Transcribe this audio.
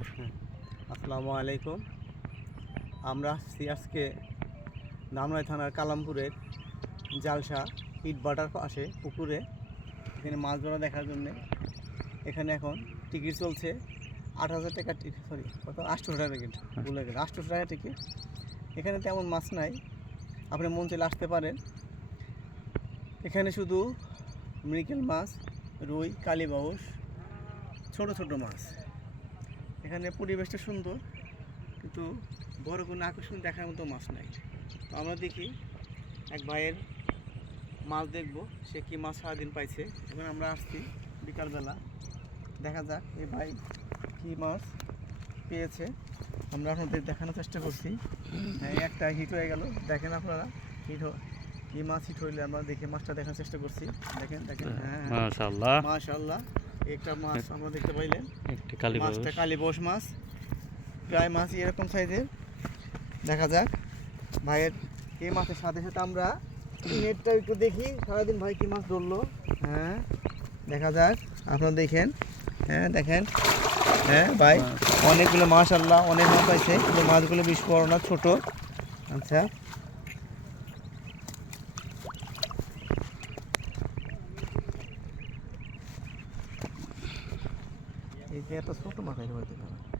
আসসালামু আলাইকুম। আমরা আসছি আজকে ধামরাই থানার কালামপুরের জালসা ইট বাটার পাশে পুকুরে। এখানে মাছ ধরা দেখার জন্য। এখানে এখন টিকিট চলছে আট হাজার টাকা টিকিট সরি কত? আটশো টাকা টিকিট, ভুলে গেল আটশো টাকা টিকিট। এখানে তেমন মাছ নাই। আপনি মন চাইলে আসতে পারেন। এখানে শুধু মৃগেল মাছ, রুই কালীবাউস ছোট ছোট মাছ। এখানে পরিবেশটা সুন্দর কিন্তু বড় কোনো আকর্ষণ দেখার মতো মাছ নাই। তো আমরা দেখি এক ভাইয়ের মাছ দেখব সে কি মাছ সারাদিন পাইছে। এখন আমরা আসছি বিকালবেলা। দেখা যাক এই ভাই কি মাছ পেয়েছে। আমরা আপনাদের দেখানোর চেষ্টা করছি। হ্যাঁ, একটা হিট হয়ে গেল। দেখেন আপনারা হিট কি মাছ হিট হইলে আমরা দেখে মাছটা দেখার চেষ্টা করছি। দেখেন দেখেন হ্যাঁ মাশাআল্লাহ। মাশাল্লাহ একটা মাছ আমরা দেখতে পাইলেন। একটি কালী মাছটা কালীবোস মাছ। প্রায় মাছ এরকম সাইজের। দেখা যাক ভাইয়ের এই মাছের সাথে সাথে আমরা নেটটা একটু দেখি। সারাদিন ভাই কি মাছ ধরলো? হ্যাঁ দেখা যাক। আপনারা দেখেন। হ্যাঁ দেখেন। হ্যাঁ ভাই অনেকগুলো মাছ আল্লাহ অনেক মাছ পাইছে। কিন্তু মাছগুলো না ছোট। আচ্ছা। हे आता सोपं मागायला होते मला